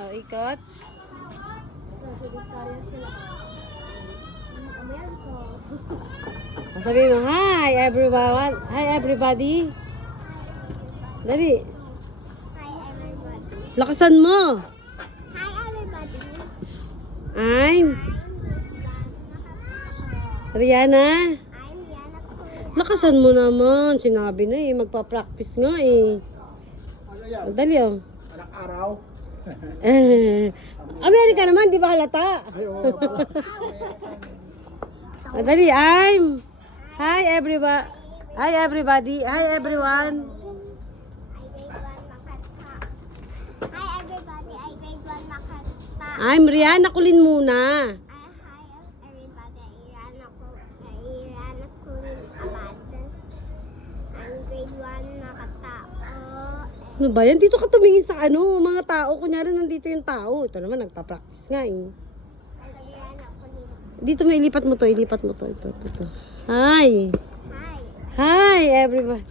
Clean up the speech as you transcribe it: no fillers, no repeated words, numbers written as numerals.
Oh, ikot. Sabi mo, hi everyone. Hi everybody. Dali. Hi everybody. Lakasan mo. Hi everybody. I'm Rihanna. I'm Yana Kuya. Lakasan mo naman. Sinabi na eh. Magpa-practice nga eh. Ano yan? Dali oh. Anak araw? Amerika naman, di ba halata? Ay, oo. Dali, hi everybody. Hi everybody. Hi everyone. Hi everybody. I grade 1 Makata. I'm Rihanna Kulin muna. Hi everybody. Yana Kulin Abad. I'm grade 1 Makata. Ano ba yan? Dito ka tumingin sa mga tao. Kunyari nandito yung tao. Ito naman, nagpa-practice nga eh. Yana Kulin. Dito mo, ilipat mo to. Ito. Hi. Hi. Hi everybody.